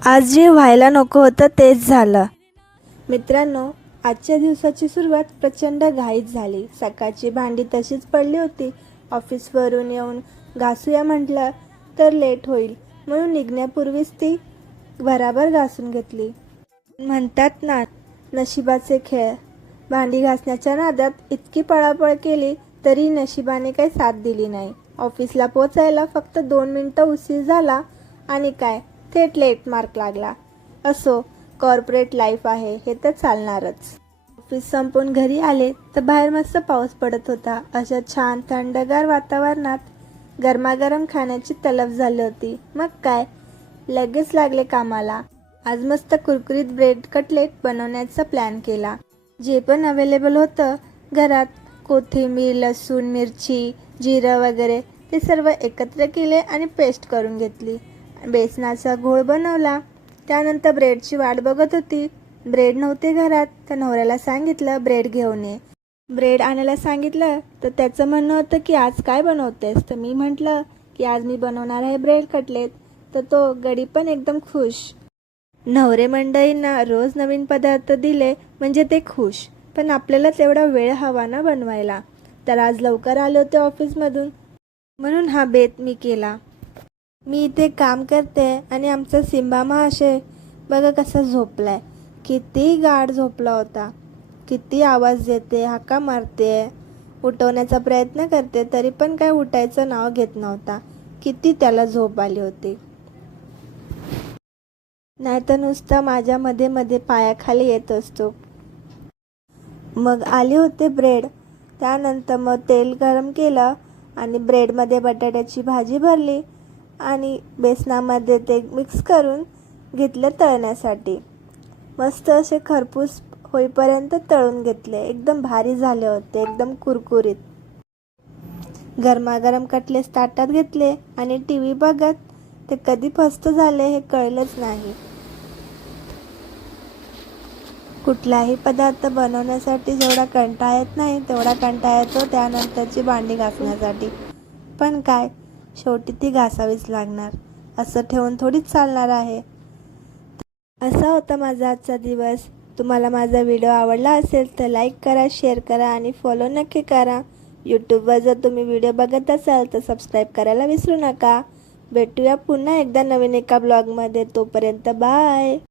आज जे व्हायला नको होतं तेच झालं. मित्रांनो, आजच्या दिवसाची सुरुवात प्रचंड घाईत झाली. सकाळची भांडी तशीच पडली होती. ऑफिसवरून येऊन घासूया म्हटलं तर लेट होईल म्हणून निघण्यापूर्वीच ती भराभर घासून घेतली. म्हणतात ना, नशिबाचे खेळ. भांडी घासण्याच्या नादात इतकी पळापळ केली तरी नशिबाने काही साथ दिली नाही. ऑफिसला पोचायला फक्त 2 मिनिटं उशीर झाला आणि काय थेट लेट मार्क लागला. असो, कॉर्पोरेट लाईफ आहे, हे तर चालणारच. ऑफिस संपून घरी आले तर बाहेर मस्त पाऊस पडत होता. अशा छान थंडगार वातावरणात गरमागरम खाण्याची तलब झाली होती. मग काय, लगेच लागले कामाला. आज मस्त कुरकुरीत ब्रेड कटलेट बनवण्याचा प्लॅन केला. जे पण अवेलेबल होतं घरात, कोथिंबीर, लसूण, मिरची, जिरं वगैरे ते सर्व एकत्र केले आणि पेस्ट करून घेतली. बेसनाचा घोळ बनवला. त्यानंतर ब्रेडची वाट बघत होती. ब्रेड नव्हते घरात तर नवऱ्याला सांगितलं ब्रेड घेऊन ये. ब्रेड आणायला सांगितलं तर त्याचं म्हणणं होतं की आज काय बनवतेस. तर मी म्हटलं की आज मी बनवणार आहे ब्रेड कटलेट. तर तो गडी पण एकदम खुश. नवरे मंडळींना रोज नवीन पदार्थ दिले म्हणजे ते खुश, पण आपल्याला तेवढा वेळ हवा ना बनवायला. तर आज लवकर आले होते ऑफिसमधून म्हणून हा बेत मी केला. मी इथे काम करते आणि आमचा सिम्बा महाशय बघा कसा झोपलाय. किती गाढ झोपला होता. किती आवाज देते, हाका मारते, उठवण्याचा प्रयत्न करते तरी पण काय उठायचं नाव घेत नव्हता. किती त्याला झोप आली होती. नाहीतर नुसता माझ्या मध्ये मध्ये पायाखाली येत असतो. मग आले होते ब्रेड. त्यानंतर मग तेल गरम केलं आणि ब्रेडमध्ये बटाट्याची भाजी भरली आणि बेसनामध्ये ते मिक्स करून घेतले तळण्यासाठी. मस्त असे खरपूस होईपर्यंत तळून घेतले. एकदम भारी झाले होते, एकदम कुरकुरीत. गरमागरम कटलेट ताटात घेतले आणि टी व्ही बघत ते कधी फस्त झाले हे कळलंच नाही. कुठलाही पदार्थ बनवण्यासाठी जेवढा कंटाळा येत नाही तेवढा कंटाळा येतो त्यानंतरची भांडी घासण्यासाठी. पण काय, शेवटी ती घासावीच लागणार. असं ठेवून थोडीच चालणार आहे. असा होता माझा आजचा दिवस. तुम्हाला माझा व्हिडिओ आवडला असेल तर लाईक करा, शेअर करा आणि फॉलो नक्की करा. यूट्यूबवर जर तुम्ही व्हिडिओ बघत असाल तर सबस्क्राईब करायला विसरू नका. भेटूया पुन्हा एकदा नवीन एका ब्लॉगमध्ये. तोपर्यंत बाय.